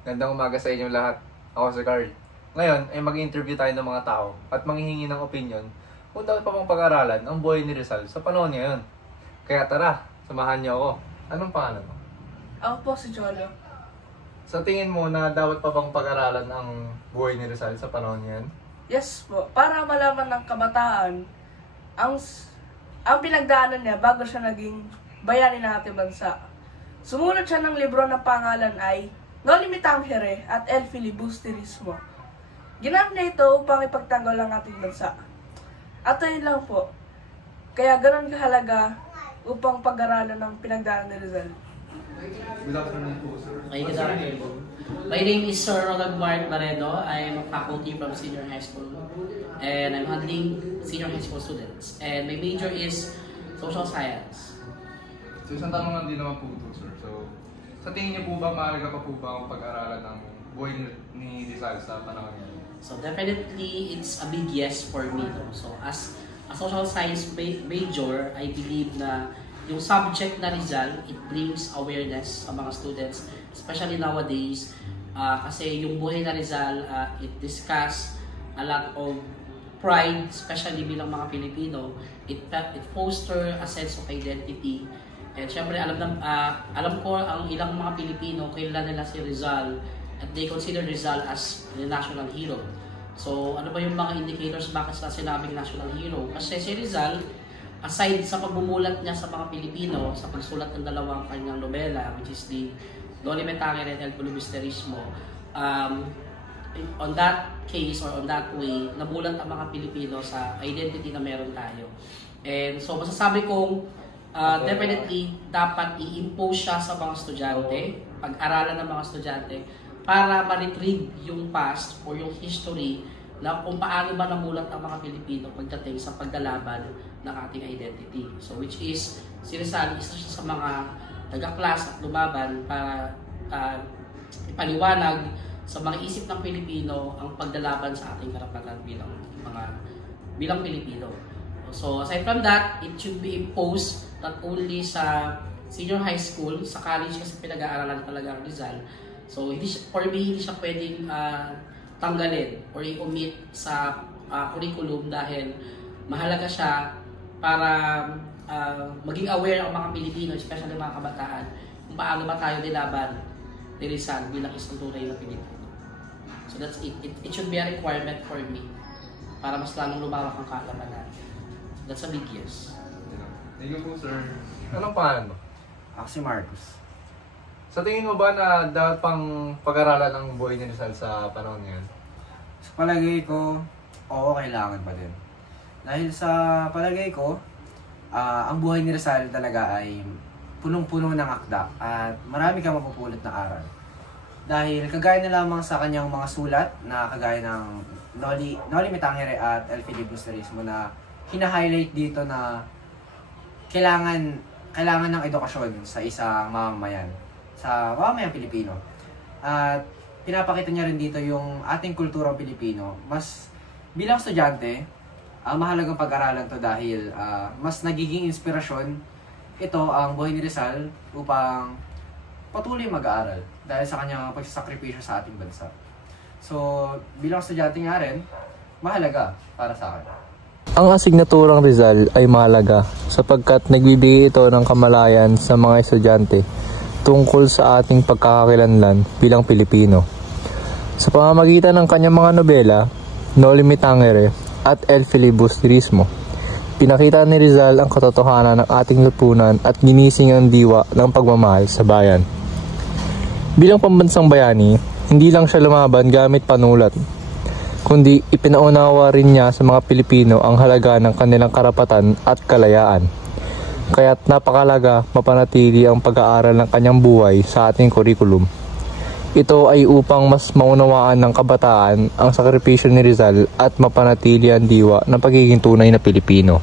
Gandang umaga sa inyong lahat. Ako si Carl. Ngayon ay mag-interview tayo ng mga tao at manghihingi ng opinion kung dapat pa bang pag-aralan ang buhay ni Rizal sa panahon ngayon. Kaya tara, samahan niyo ako. Anong pangalan mo? Ako po si Cholo. Sa tingin mo na dapat pa bang pag-aralan ang buhay ni Rizal sa panahon ngayon? Yes po, para malaman ng kabataan ang pinagdaanan niya bago siya naging bayani ng ating bansa. Sumunod siya ng libro na pangalan ay No Limitangere at El Filibusterismo. Ginamit niya ito upang ipagtanggol ang ating bansa. At ayun lang po. Kaya ganun kahalaga upang pag-aralan ng pinagdaanan ni Rizal. Good afternoon po, sir. Okay, good afternoon. My name is Sir Ronald Mark Laredo. I am a faculty from senior high school. And I'm handling senior high school students. And my major is social science. So isang tanong lang din naman po ito, sir. So, sa tingin niyo po ba mahalaga pa po ba ang pag-aralan ng buhay ni Rizal sa panahon ngayon? So definitely, it's a big yes for me. No? So as a social science major, I believe na yung subject na Rizal, it brings awareness sa mga students, especially nowadays. Kasi yung buhay na Rizal, it discuss a lot of pride, especially bilang mga Pilipino. It foster a sense of identity. And syempre, alam ko ang ilang mga Pilipino, kilala nila si Rizal at they consider Rizal as the national hero. So, ano ba yung mga indicators bakit sa sinabing national hero? Kasi si Rizal, aside sa pagbumulat niya sa mga Pilipino, sa pagsulat ng dalawang kanyang nobela, which is the No Limitangere and El Filibusterismo, on that case or on that way, nabulat ang mga Pilipino sa identity na meron tayo. And so, masasabi kong definitely dapat i-impose siya sa mga estudyante, pag-aralan ng mga estudyante, para ma-retrieve yung past or yung history na kung paano ba namulat ang mga Pilipino pagdating sa paglalaban ng ating identity. So which is, si Rizal, isa siya sa mga taga-class at lumaban para ipaliwanag sa mga isip ng Pilipino ang paglalaban sa ating karapatan bilang Pilipino. So aside from that, it should be imposed not only sa senior high school, sa college kasi pinag-aaralan talaga ang Rizal. So for me, hindi siya pwedeng tanggalin or i-omit sa curriculum dahil mahalaga siya para maging aware ang mga Pilipino, especially mga kabataan, kung paano ba tayo nilaban ni Rizal bilang isang tunay na Pilipino. So that's it. It should be a requirement for me para mas lalong lumawak ang kaalaman natin. That's a big yes. Thank you po, sir. Anong pangalan mo? Ako si Marcus. Sa tingin mo ba na dapat pang pag-aralan ang buhay ni Rizal sa panahon ngayon? Sa palagay ko, oo, kailangan pa din. Dahil sa palagay ko, ang buhay ni Rizal talaga ay punong-puno ng akda at marami kang mapupulot na aral. Dahil kagaya na lamang sa kanyang mga sulat na kagaya ng No Limitangere at El Filibusterismo na hina-highlight dito na kailangan ng edukasyon sa isang mamamayan, sa mamamayang Pilipino. At pinapakita niya rin dito yung ating kulturang Pilipino. Mas bilang estudyante, mahalagang pag-aralan to dahil mas nagiging inspirasyon ito ang buhay ni Rizal upang patuloy mag-aaral dahil sa kanyang pagsasakripisyo sa ating bansa. So, bilang estudyante nga rin, mahalaga para sa akin. Ang asignaturang Rizal ay mahalaga sapagkat nagbibigay ito ng kamalayan sa mga estudyante tungkol sa ating pagkakakilanlan bilang Pilipino. Sa pamamagitan ng kanyang mga nobela, No Limitangere at El Filibusterismo, pinakita ni Rizal ang katotohanan ng ating lipunan at ginising ang diwa ng pagmamahal sa bayan. Bilang pambansang bayani, hindi lang siya lumaban gamit panulat, kundi ipinaunawa rin niya sa mga Pilipino ang halaga ng kanilang karapatan at kalayaan. Kaya't napakalaga mapanatili ang pag-aaral ng kanyang buhay sa ating curriculum. Ito ay upang mas maunawaan ng kabataan ang sakripisyo ni Rizal at mapanatili ang diwa ng pagiging tunay na Pilipino.